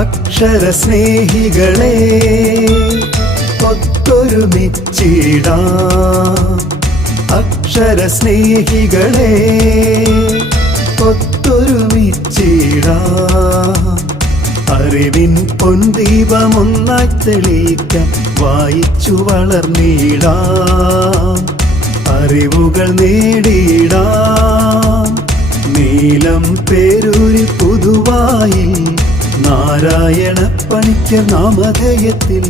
അക്ഷര സ്നേഹികളെ ഒത്തൊരുമിച്ചിടാം. അക്ഷര സ്നേഹികളെ ഒത്തൊരുമിച്ചിടാം. അറിവിൻ പൊൻദീപമൊന്നായി തെളിയിക്കാം, വായിച്ചു വളർന്നിടാം, അറിവുകൾ നേടിയിടാം. നീലം പേരൂരിൽ പുതുവായി നാരായണ പണിക്കർ നാമധേയത്തിൽ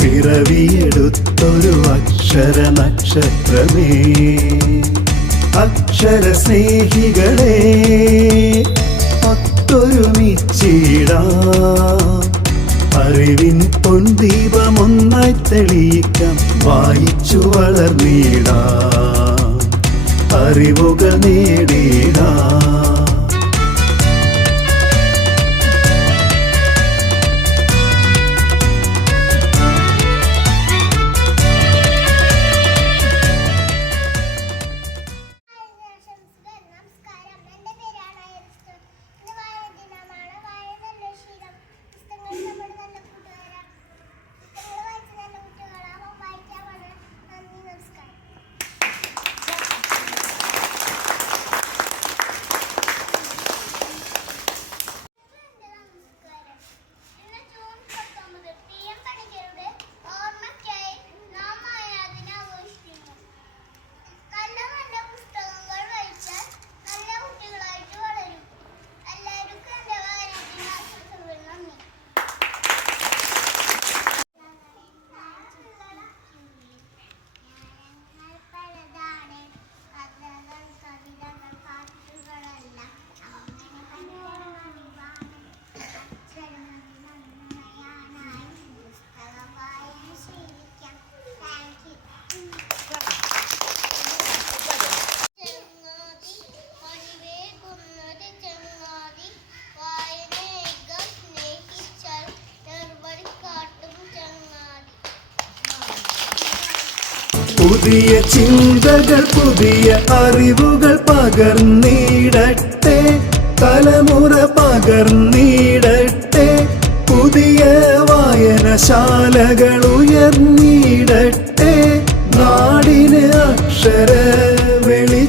പിറവിയെടുത്തൊരു അക്ഷര നക്ഷത്രമേ. അക്ഷര സ്നേഹികളെ ഒത്തൊരുമിച്ചിടാം. അറിവിൻ പൊൻദീപമൊന്നായി തെളിയിക്കാം, വായിച്ചു വളർന്നിടാം, അറിവുകൾ നേടിയിടാം. പുതിയ ചിന്തകൾ പുതിയ അറിവുകൾ പകർന്നിടട്ടെ, തലമുറ പകർന്നിടട്ടെ. പുതിയ വായനശാലകൾ ഉയർന്നിടട്ടെ, നാടിന് അക്ഷര വെളി